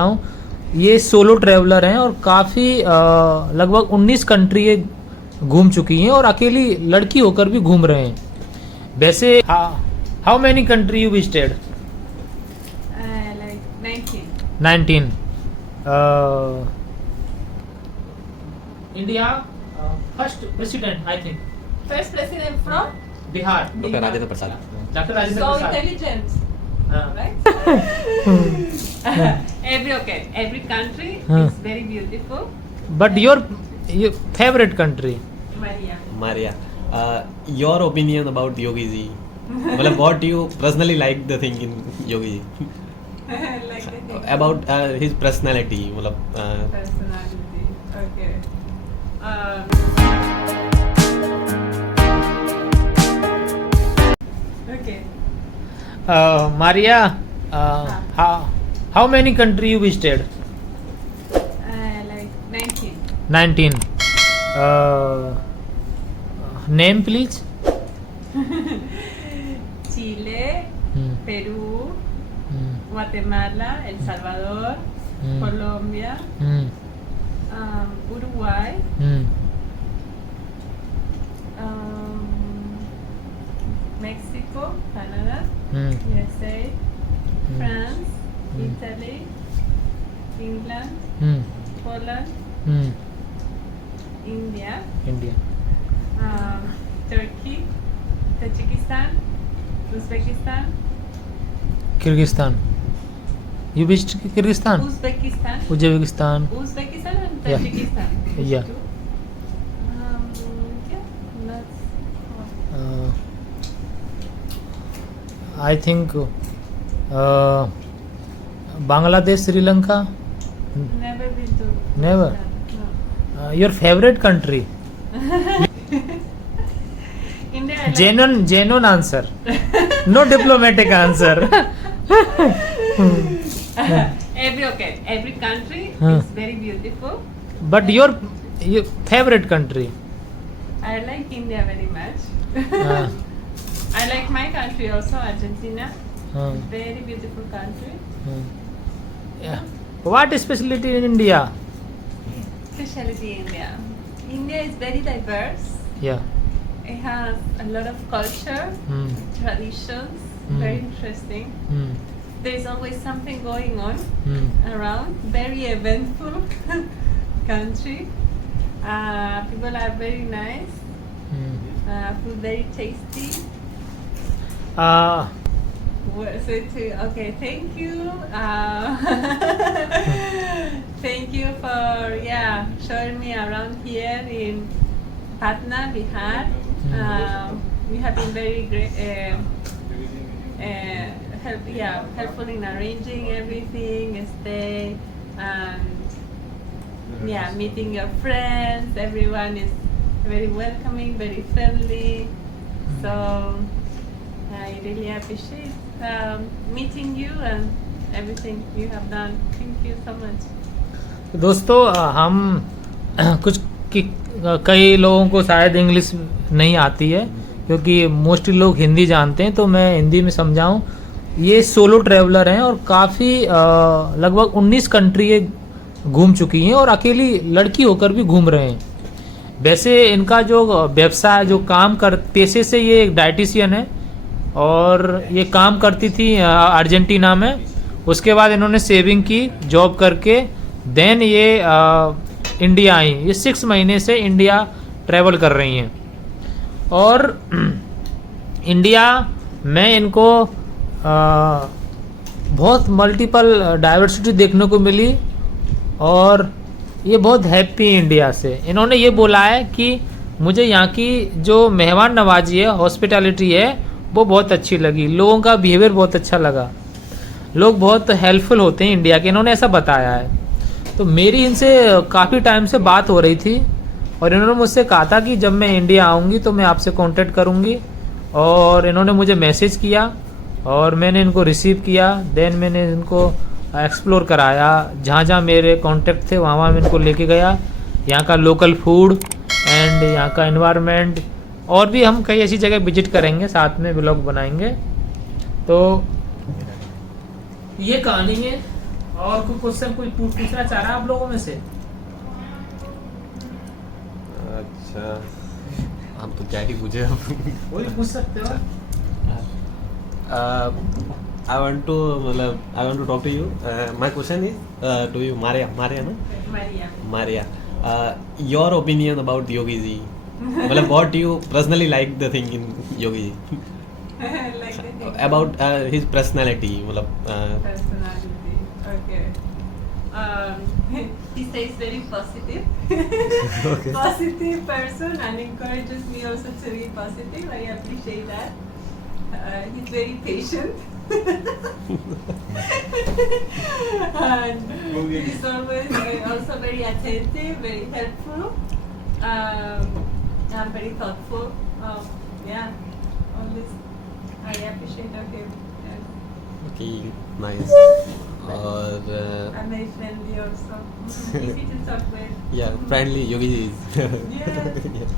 हूँ। ये solo traveller हैं और काफ़ी लगभग 19 कंट्री ये घूम चुकी हैं और अकेली लड़की होकर भी घूम रहे हैं। वैसे how many country you visited? Like 19. 19. India first president I think First president from Bihar doctor Rajendra Prasad. Doctor so Rajendra Prasad. intelligent, हाँ। right? every country हाँ। is very beautiful. But your favourite country? Maria. Maria, your opinion about Yogi ji? मतलब what you personally like the thing in Yogi ji? Like the thing. About his personality, मतलब Personality. Okay. Okay. Maria, how many country you visited? Like 19. 19. Name please? Chile, Perú, Guatemala, El Salvador, Colombia, Uruguay, Mexico, Canada, USA, France, Italy, England, Poland, India, India. Turkey, Tajikistan, Uzbekistan, Kyrgyzstan. You visited Kyrgyzstan? Uzbekistan, Uzbekistan. Uzbekistan and Yeah. Tajikistan. Yeah. Yeah, that's all. I think Bangladesh, Sri Lanka. Never been to. Never? No. Your favorite country? India. I like- Genuine answer. No diplomatic answer. every country Huh. is very beautiful. But your favorite country? I like India very much. Uh, I like my country also, Argentina. uh, Very beautiful country. yeah. What specialty in India? Specialty India. India is very diverse. Yeah. It has a lot of culture, Hmm. traditions, Hmm. very interesting. Hmm. There's always something going on Hmm. around. Very eventful country. People are very nice. Hmm. Food very tasty. Uh, Okay, thank you. Thank you for showing me around here in Patna, Bihar. We have been very great, helpful in arranging everything, stay, and meeting your friends. Everyone is very welcoming, very friendly. So I really appreciate meeting you and everything you have done. Thank you so much. दोस्तों हम कई लोगों को शायद English नहीं आती है क्योंकि मोस्टली लोग हिंदी जानते हैं, तो मैं हिंदी में समझाऊं। ये सोलो ट्रैवलर हैं और काफ़ी लगभग 19 कंट्री ये घूम चुकी हैं और अकेली लड़की होकर भी घूम रहे हैं। वैसे इनका जो व्यवसाय, जो काम कर पेशे से ये एक डाइटिशियन है और ये काम करती थी अर्जेंटीना में। उसके बाद इन्होंने सेविंग की, जॉब करके देन ये इंडिया आई। ये 6 महीने से इंडिया ट्रैवल कर रही हैं और इंडिया में इनको बहुत मल्टीपल डाइवर्सिटी देखने को मिली और ये बहुत हैप्पी इंडिया से। इन्होंने ये बोला है कि मुझे यहाँ की जो मेहमान नवाजी है, हॉस्पिटैलिटी है, वो बहुत अच्छी लगी। लोगों का बिहेवियर बहुत अच्छा लगा। लोग बहुत हेल्पफुल होते हैं इंडिया के, इन्होंने ऐसा बताया है। तो मेरी इनसे काफ़ी टाइम से बात हो रही थी और इन्होंने मुझसे कहा था कि जब मैं इंडिया आऊँगी तो मैं आपसे कांटेक्ट करूँगी, और इन्होंने मुझे मैसेज किया और मैंने इनको रिसीव किया। देन मैंने इनको एक्सप्लोर कराया, जहाँ जहाँ मेरे कांटेक्ट थे वहाँ वहाँ मैं इनको लेके गया। यहाँ का लोकल फूड एंड यहाँ का एनवायरनमेंट, और भी हम कई ऐसी जगह विजिट करेंगे, साथ में व्लॉग बनाएंगे। तो ये कहानी है और कोई क्वेश्चन कोई पूछना चाह रहा है आप लोगों में से? अच्छा, हम तो क्या ही पूछे अब। वही पूछ सकते हो। I want to talk to you. My question is to you, Maria, no? Maria. Your opinion about Yogi Ji. What do you personally like the thing in Yogi Ji? Like the thing. About his personality. Personality. Okay. He says very positive. Okay. Positive person and encourages me also to be positive. I appreciate that. He's very patient. And he's always also very attentive, very helpful, and very thoughtful. Yeah, always I appreciate of him. Yes. Okay, nice. और And very friendly also. Easy to talk with. yeah, friendly Yogi Ji is. Yes. Yes.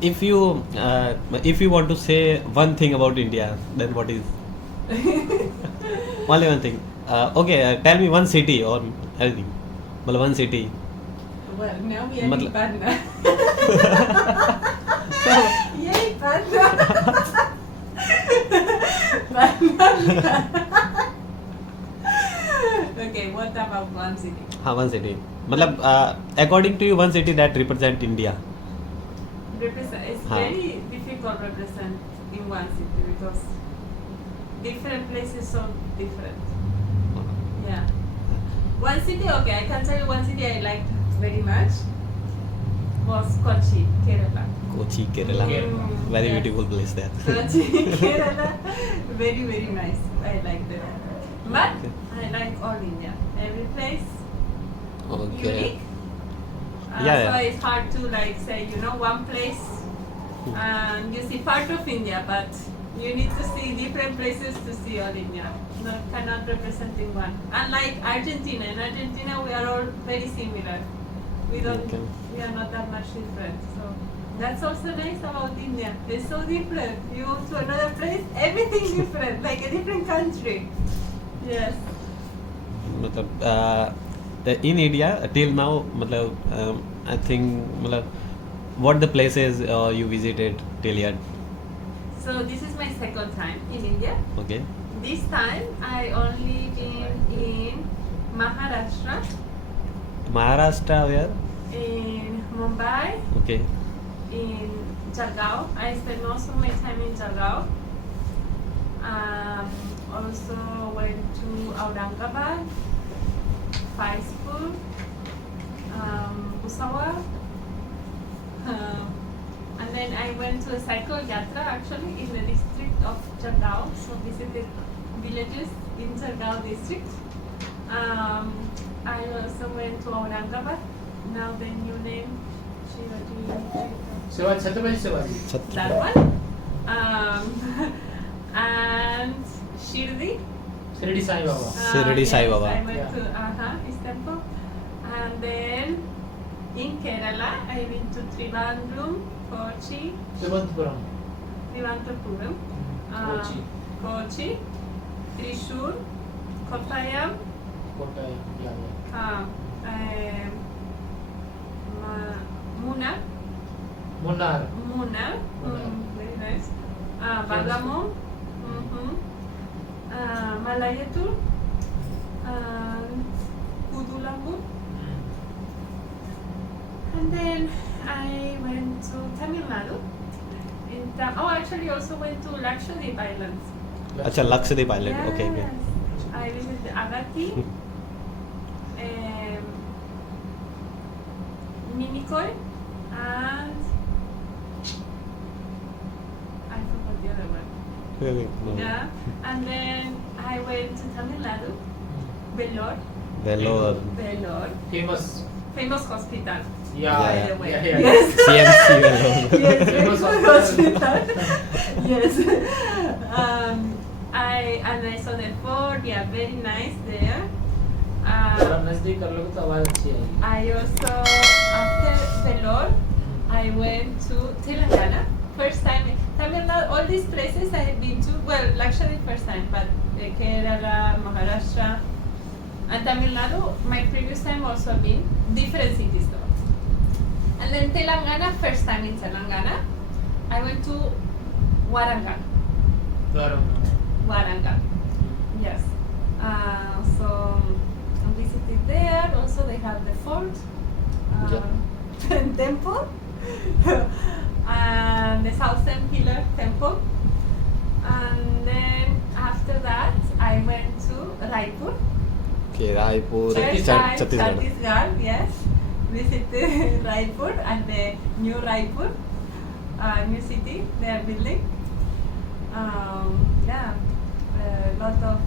If you want to say one thing about India, then what is? Only one thing. Okay, tell me one city or anything. One city. Well, now we are in मतलब- Patna. Yay, Patna! Patna. Okay, what about one city? हाँ, one city. According to you, one city that represent India. It's Huh. very difficult represent in one city because different places so different. Yeah. One city, okay, I can tell you one city I liked very much was Kochi, Kerala. Kochi, Kerala. Kerala. Very Yes. beautiful place there. Kochi, Kerala, very very nice. I like that. But Okay. I like all India. Every place Okay. unique. Yeah, So yeah. it's hard to like say one place and you see part of India, but you need to see different places to see all India. No, cannot represent in one. Unlike Argentina, in Argentina we are all very similar. We Okay. are not that much different. So that's also nice about India. It's so different. You go to another place, everything different, like a different country. Yes. In India till now, I think what the places you visited till yet? So this is my second time in India. Okay. This time I only been in Maharashtra, Maharashtra where? in Mumbai, Okay. in Jalgaon. I spent most of my time in Jalgaon. Also went to Aurangabad, Faizpur, Bhusawal. And then I went to a cycle yatra actually in the district of Jalgaon. So visited villages in Jalgaon district. I also went to Aurangabad. Now the new name, Shivaji. Chhatrapati Shivaji. That one. And Shirdi. Shirdi Sai Baba. Shirdi Sai yes, Baba. I went Yeah. to his temple. And then in Kerala, I went to Trivandrum, Kochi, Thiruvananthapuram. Trivandrum, Kochi. Kochi, Thrissur, Kottayam, Kottayam. Munnar, Munnar. Munnar, Munnar. very nice. Bergamo, Malayatur, and Kudulambur. And then I went to Tamil Nadu. Actually also went to Lakshadweep Islands. Acha, Lakshadweep Island. Yes. Okay. I visited Agatti, Minicoy, and I forgot the other one. Okay. Yeah. And then I went to Tamil Nadu, Vellore. Vellore. Famous. Famous hospital. या By Yeah. the way. Yeah, yeah. Yes. CMC Vellore. Yes, very Famous good hospital. Yes. I saw the fort. Yeah, very nice there. थोड़ा नजदीक कर लोगे तो आवाज अच्छी आएगी. I also after Vellore, I went to Telangana. First time Tamil Nadu, all these places I have been to. Well, actually first time, but Kerala, Maharashtra, and Tamil Nadu. My previous time also been different cities though. And then Telangana, first time in Telangana, I went to Warangal. Warangal. Yes. So I visited there. Also, they have the fort, temple, and the Southern Pillar Temple. And then after that, I went to Raipur. Okay, Raipur, Chhattisgarh. Chhattisgarh. Yes. Visited Raipur and the new Raipur, new city they are building. Yeah, a lot of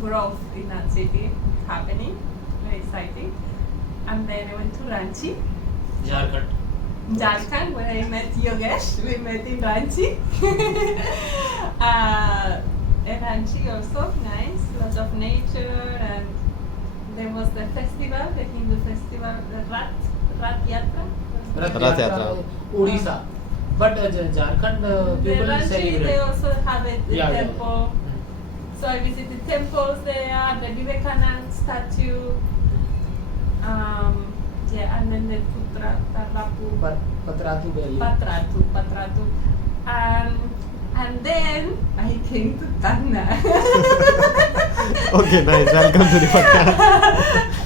growth in that city happening, very exciting. And then I went to Ranchi, Jharkhand, where I met Yogesh. We met in Ranchi. Ranchi also nice, lot of nature, and there was the festival, the Hindu festival, the Rath Yatra. Rath Yatra. Odisha. But Jharkhand people Ranchi, celebrate. they also have a Yeah. temple. So I visited temples there, the Vivekanand statue. Yeah, and then the Patratu Valley. Patratu. And then I came to Tanna. Okay, nice. Welcome to the podcast.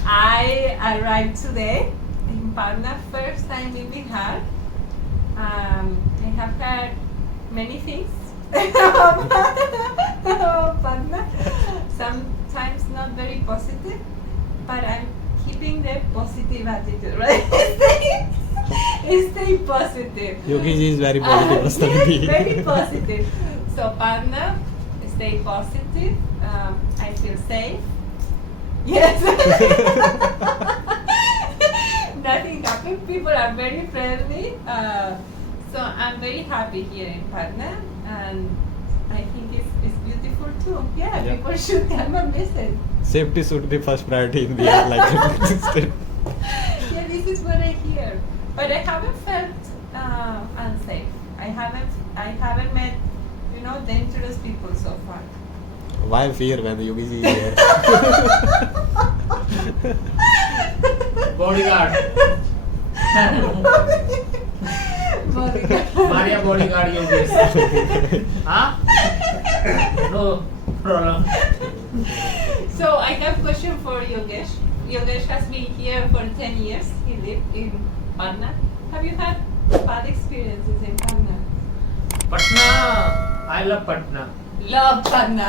I arrived today in Patna, first time in Bihar. I have heard many things about Patna, sometimes not very positive, but I'm keeping the positive attitude, right? Stay positive. Yogi ji is very positive personality. Yes, very positive. So Patna, stay positive. I feel safe. Yes. Nothing happened. People are very friendly. So I'm very happy here in Patna, and I think it's beautiful too. Yeah, Yeah. people should come and visit. Safety should be first priority in the like state. Yeah, this is what I hear. But I haven't felt unsafe. I haven't met, dangerous people so far. Why fear when Yogi ji is here? Bodyguard. Maria bodyguard Yogesh. Huh? No problem. So I have a question for Yogesh. Yogesh has been here for 10 years. He lived in Patna. Have you had bad experiences in Patna? Patna, I love Patna. Love Patna.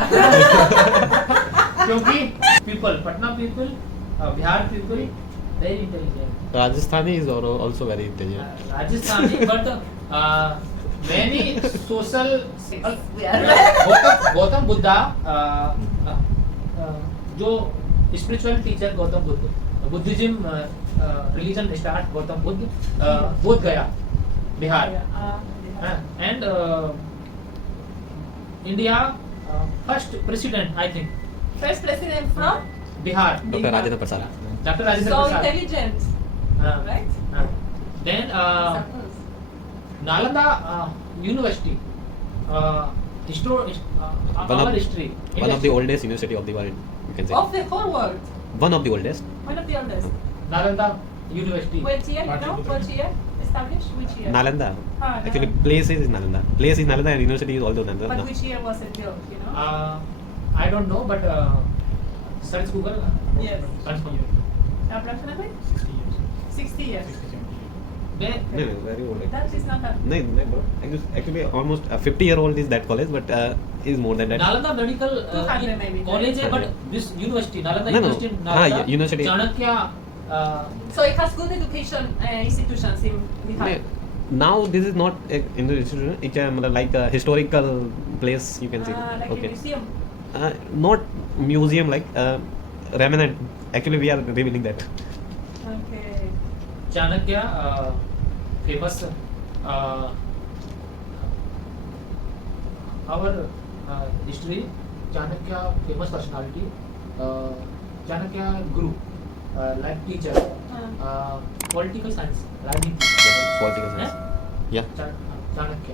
क्योंकि Patna people, Bihar people, very intelligent. Rajasthani is also very intelligent. Rajasthani, but many social. Gautam Buddha, जो spiritual teacher Gautam Buddha, Buddhism religion start Gautam Buddha, Bodh Gaya, Bihar, and India first president, I think. First president from Bihar. Dr. Rajendra Prasad. Dr. Rajendra so Prasad. intelligent, right? Then Suppose. Nalanda University. Our history. One of the oldest university of the world, you can say. Of the whole world. One of the oldest. One of the oldest. Nalanda University. Which year? Which year? Established? Which year? Nalanda. Ah, Actually, Nalanda. place is Nalanda. Place is Nalanda and university is also Nalanda. But which year was it built, I don't know, but search Google. Yes. Confirm. Approximately? 60 years. They, No, very old. That is not a... No, actually almost 50-year-old is that college, but is more than that. Nalanda Medical 200 maybe. College, but this university, Nalanda No, no. University, Ah, Nalanda, yeah, university. Chanakya. So it has good education institutions in Bihar. Now this is not in the institution. It's like a historical place, you can say. Like a museum. Not museum, like remnant. Actually, we are revealing that. Okay. Chanakya, famous our history. Chanakya, famous personality. Chanakya Guru, like teacher. Political science, Rajniti. Political science. Yeah. Chanakya